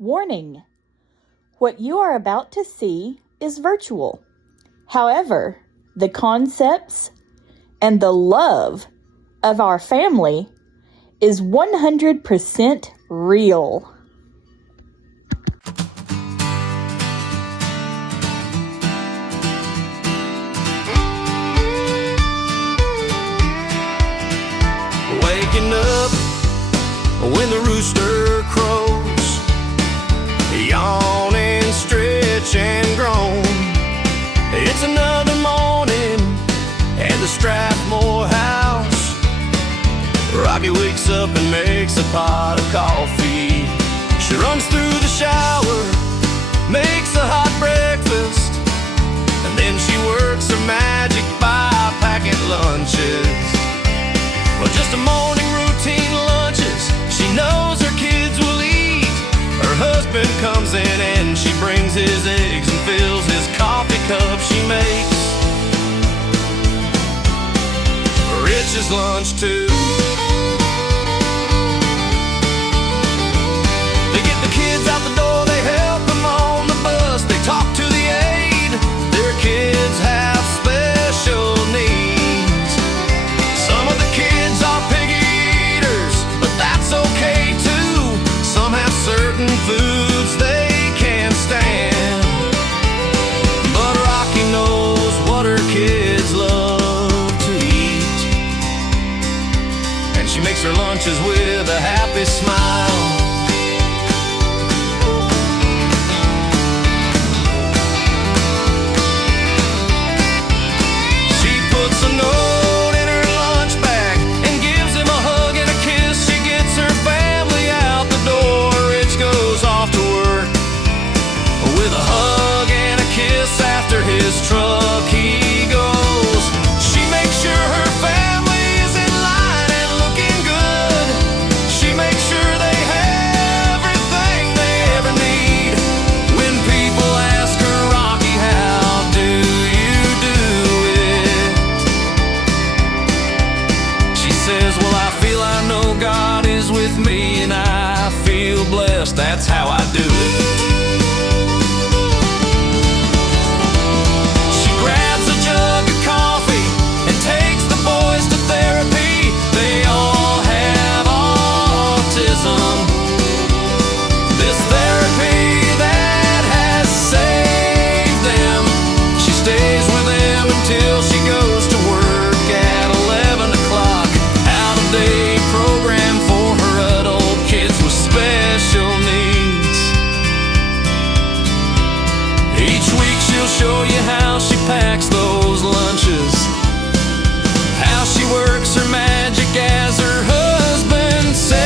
Warning: what you are about to see is virtual. However, the concepts and the love of our family is 100% real. Waking up when the rooster crows, yawning, stretch and groan. It's another morning at the Strathmore house. Rocky wakes up and makes a pot of coffee. She runs through the shower, makes a hot breakfast, and then she works her magic by packing lunches. Well, just a morning routine lunches she knows her kids will eat. Her husband comes in and she brings his eggs and fills his coffee cup she makes. Rich's lunch too. They get the kids out the door, they help them on the bus, they talk to the aide. Their kids have special needs. Some of the kids are picky eaters, but that's okay too. Some have certain foods they can't stand. But Rocky knows what her kids love to eat, and she makes her lunches with a happy smile. She puts a note in her lunch bag and gives him a hug and a kiss. She gets her family out the door. Rich goes off to work with a hug and a kiss. After his truck he goes. She makes sure her family is in line and looking good. She makes sure they have everything they ever need. When people ask her, Rocky, how do you do it? She says, well, I feel I know God is with me and I feel blessed. That's how I do it. She grabs a jug of coffee and takes the boys to therapy. They all have autism. This therapy that has saved them. She stays with them until she goes to work at 11 o'clock. Out-of-date program for her adult kids with special needs. Each week she'll show you how she packs those lunches, how she works her magic as her husband says.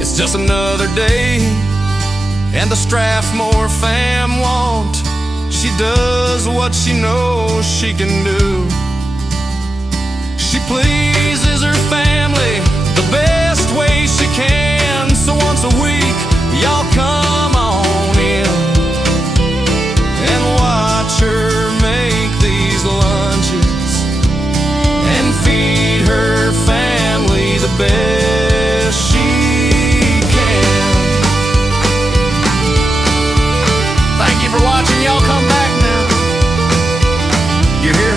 It's just another day and the Strathmore fam won't. She does what she knows she can do. She pleases her family the best way she can. So once a week, y'all come on in and watch her make these lunches and feed her family the best she can. Thank you for watching. Y'all come back now. You hear?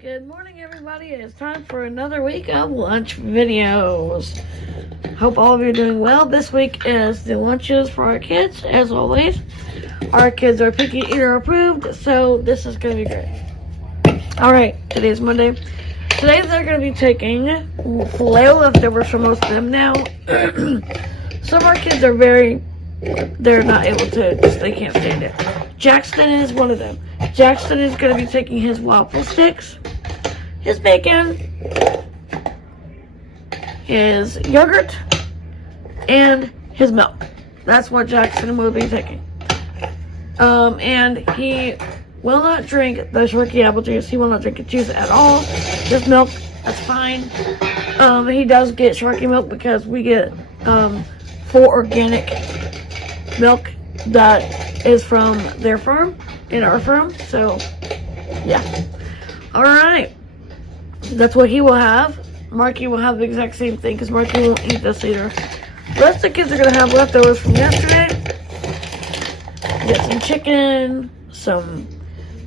Good morning, everybody. It's time for another week of lunch videos. Hope all of you are doing well. This week is the lunches for our kids, as always. Our kids are picky eater approved, so this is going to be great. Alright, today's Monday. Today they're going to be taking filet leftovers for most of them. Now, some of our kids are they're not able to, they can't stand it. Jackson is one of them. Jackson is going to be taking his waffle sticks, his bacon, his yogurt, and his milk. That's what Jackson will be taking. And he will not drink the Sharky apple juice. He will not drink the juice at all. Just milk, that's fine. He does get Sharky milk because we get full organic milk that is from their farm and our farm. So, yeah. Alright. That's what he will have. Marky will have the exact same thing because Marky won't eat this either. The rest of the kids are going to have leftovers from yesterday. Get some chicken, some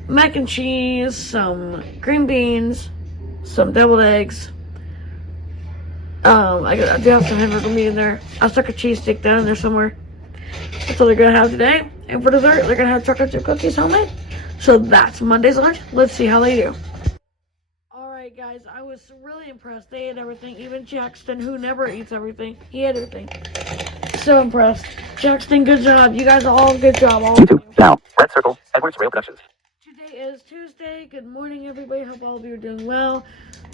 mac and cheese, some green beans, some deviled eggs. I do have some hamburger meat in there. I stuck a cheese stick down in there somewhere. That's what they're going to have today. And for dessert, they're going to have chocolate chip cookies homemade. So that's Monday's lunch. Let's see how they do. Alright guys, I was really impressed. They ate everything. Even Jackson, who never eats everything, he ate everything. So impressed. Jackson, good job. You guys all good job. All YouTube now. Red Circle. Edwards Rail Productions. Today is Tuesday. Good morning, everybody. Hope all of you are doing well.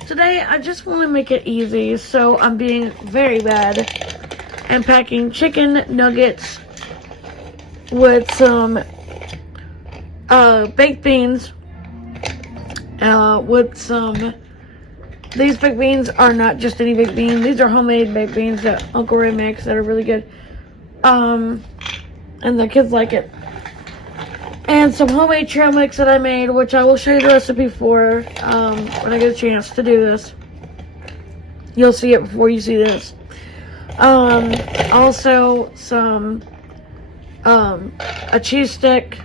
Today, I just want to make it easy, so I'm being very bad and packing chicken nuggets with some baked beans. With some. These baked beans are not just any baked bean. These are homemade baked beans that Uncle Ray makes that are really good. And the kids like it. And some homemade trail mix that I made, which I will show you the recipe for when I get a chance to do this. You'll see it before you see this. Also some a cheese stick,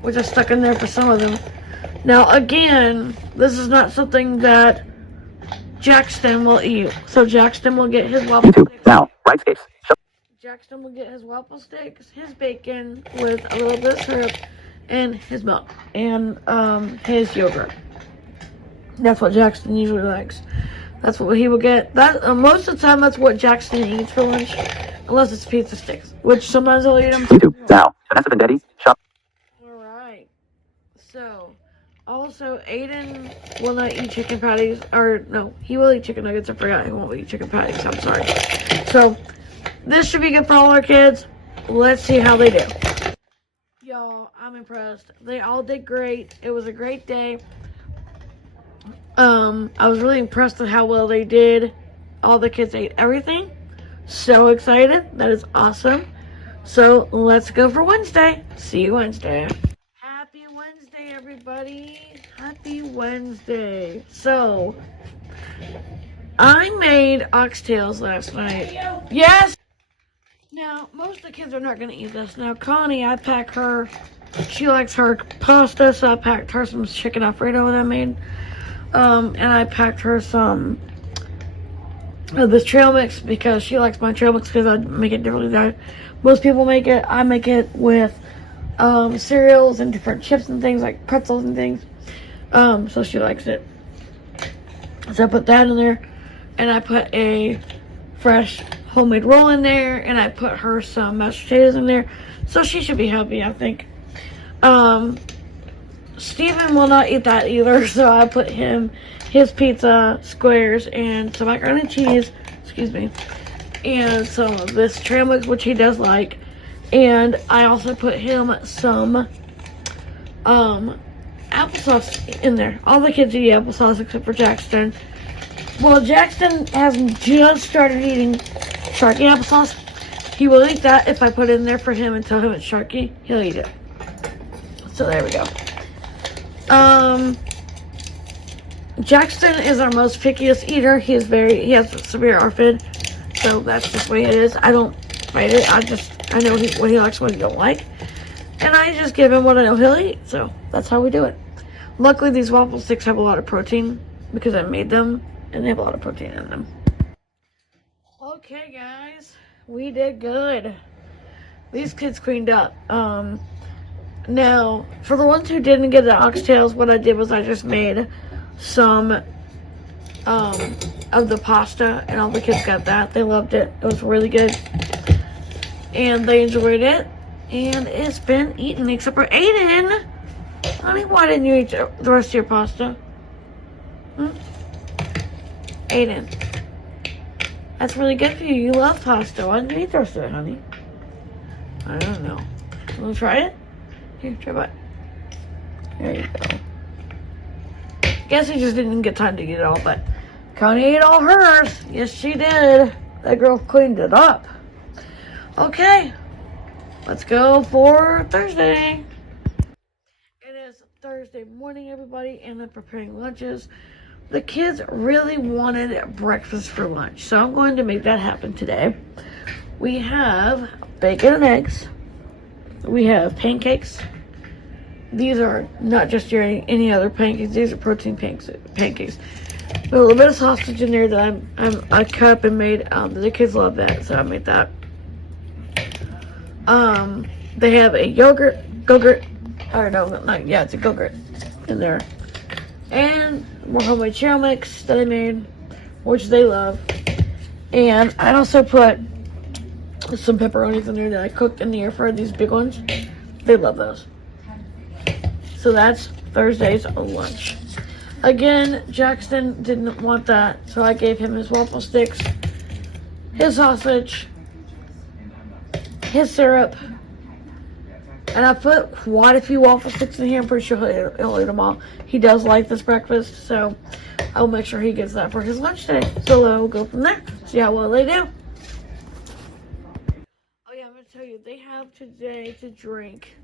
which I stuck in there for some of them. Now again, this is not something that Jackson will eat. So Jackson will get his waffle YouTube sticks. now. Rightscapes. Jackson will get his waffle sticks, his bacon with a little bit of syrup, and his milk, and his yogurt. That's what Jackson usually likes. That's what he will get. That most of the time, that's what Jackson eats for lunch, unless it's pizza sticks, which sometimes he'll eat them. YouTube now. Vanessa Vendetti. Shop. Alright. So, also, Aiden will not eat chicken patties, or no, he will eat chicken nuggets. I forgot he won't eat chicken patties. I'm sorry. So, this should be good for all our kids. Let's see how they do. Y'all, I'm impressed. They all did great. It was a great day. I was really impressed with how well they did. All the kids ate everything. So excited. That is awesome. So, let's go for Wednesday. See you Wednesday. Happy Wednesday, everybody. Happy Wednesday. So, I made oxtails last night. Yes! Now, most of the kids are not going to eat this. Now, Connie, I pack her, she likes her pasta, so I packed her some chicken Alfredo that I made. And I packed her some of this trail mix because she likes my trail mix because I make it differently than most people make it. I make it with cereals and different chips and things like pretzels and things. So she likes it. So I put that in there, and I put a fresh homemade roll in there, and I put her some mashed potatoes in there, so she should be happy, I think. Steven will not eat that either, so I put him his pizza squares and some macaroni and cheese, excuse me, and some of this trail mix, which he does like, and I also put him some applesauce in there. All the kids eat applesauce except for Jackson. Well, Jackson has just started eating Sharky applesauce. He will eat that if I put it in there for him and tell him it's Sharky. He'll eat it. So there we go. Jackson is our most pickiest eater. He has severe ARFID, so that's just the way it is. I don't fight it. I know what he likes, what he don't like, and I just give him what I know he'll eat. So that's how we do it. Luckily, these waffle sticks have a lot of protein because I made them, and they have a lot of protein in them. Okay, guys, we did good. These kids cleaned up. Now, for the ones who didn't get the oxtails, what I did was I just made some of the pasta, and all the kids got that. They loved it. It was really good, and they enjoyed it. And it's been eaten, except for Aiden. Honey, why didn't you eat the rest of your pasta? Aiden, that's really good for you. You love pasta. Why didn't you eat the rest of it, honey? I don't know. Want to try it? Here, try it. There you go. Guess he just didn't get time to eat it all, but Connie ate all hers. Yes, she did. That girl cleaned it up. Okay, let's go for Thursday. It is Thursday morning, everybody, and I'm preparing lunches. The kids really wanted breakfast for lunch, so I'm going to make that happen today. We have bacon and eggs. We have pancakes. These are not just your any other pancakes. These are protein pancakes. With a little bit of sausage in there that I cut up and made. The kids love that, so I made that. They have a Go-Gurt. Or no, it's a Go-Gurt in there. And more homemade trail mix that I made, which they love. And I also put some pepperonis in there that I cooked in the air fryer, these big ones. They love those. So that's Thursday's lunch. Again, Jackson didn't want that, so I gave him his waffle sticks, his sausage, his syrup, and I put quite a few waffle sticks in here. I'm pretty sure he'll eat them all. He does like this breakfast, so I'll make sure he gets that for his lunch today. So we'll go from there, see how well they do. Oh yeah, I'm going to tell you, they have today to drink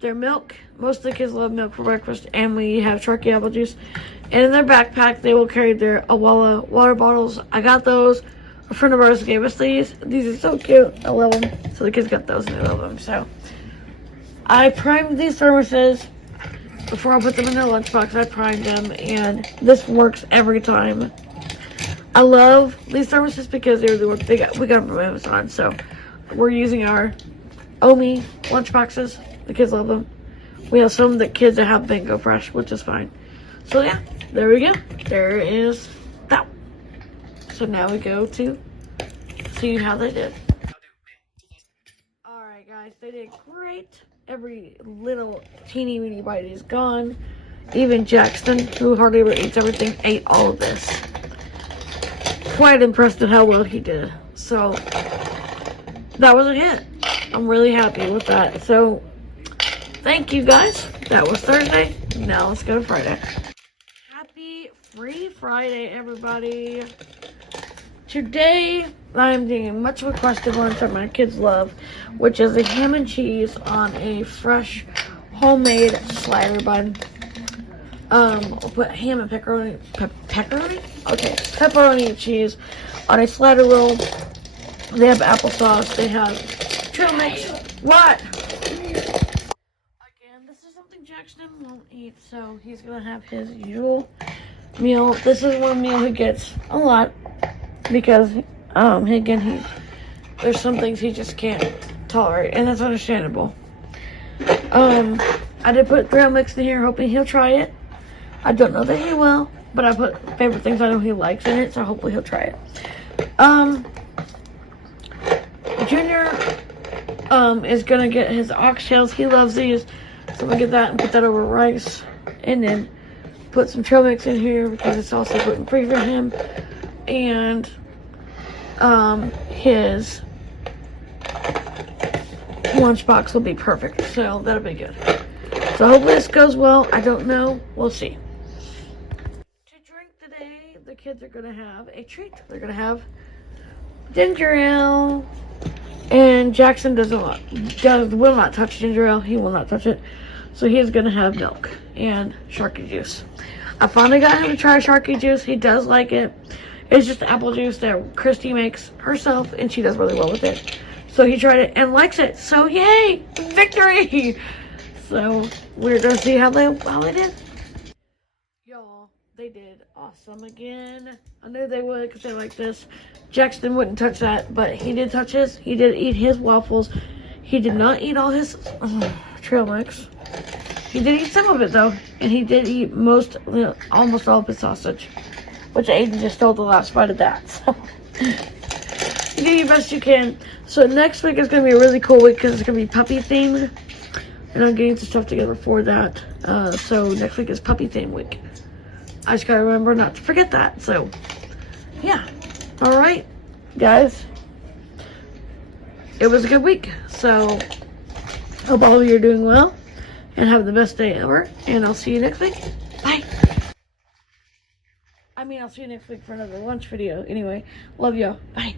their milk. Most of the kids love milk for breakfast, and we have Sharky apple juice. And in their backpack, they will carry their Awala water bottles. I got those. A friend of ours gave us these. These are so cute. I love them. So the kids got those, and they love them. So I primed these thermoses before I put them in their lunchbox. I primed them, and this works every time. I love these thermoses because they really work. We got them from Amazon, so we're using our Omi lunchboxes. The kids love them. We have some that kids that have Bingo Fresh, which is fine. So yeah, there we go. There is that. So now we go to see how they did. Alright guys, they did great. Every little teeny weeny bite is gone. Even Jackson, who hardly ever eats everything, ate all of this. Quite impressed at how well he did. So that was a hit. I'm really happy with that. So thank you guys. That was Thursday. Now let's go to Friday. Happy Free Friday, everybody. Today I'm doing a much requested lunch that my kids love, which is a ham and cheese on a fresh homemade slider bun. I'll put ham and pepperoni. Okay, pepperoni and cheese on a slider roll. They have applesauce. They have trail mix. What? Jackson won't eat, so he's gonna have his usual meal. This is one meal he gets a lot because there's some things he just can't tolerate, and that's understandable. I did put trail mix in here, hoping he'll try it. I don't know that he will, but I put favorite things I know he likes in it, so hopefully he'll try it. Junior is gonna get his oxtails. He loves these. So I'm going to get that and put that over rice. And then put some trail mix in here because it's also gluten free for him. And his lunchbox will be perfect. So that'll be good. So hopefully this goes well. I don't know. We'll see. To drink today, the kids are going to have a treat. They're going to have ginger ale. And Jackson will not touch ginger ale. He will not touch it. So he's going to have milk and Sharky juice. I finally got him to try Sharky juice. He does like it. It's just apple juice that Christy makes herself, and she does really well with it. So he tried it and likes it. So yay! Victory! So we're going to see how they did. Y'all, they did awesome again. I knew they would because they like this. Jackson wouldn't touch that, but he did touch his. He did eat his waffles. He did not eat all his trail mix. He did eat some of it though, and he did eat almost all of his sausage, which Aiden just stole the last bite of that. So you do your best you can. So next week is going to be a really cool week because it's going to be puppy themed, and I'm getting some stuff together for that. So next week is puppy theme week. I just got to remember not to forget that. So yeah. All right, guys. It was a good week. So hope all of you are doing well. and have the best day ever. And I'll see you next week. Bye. I'll see you next week for another lunch video. Anyway, love y'all. Bye.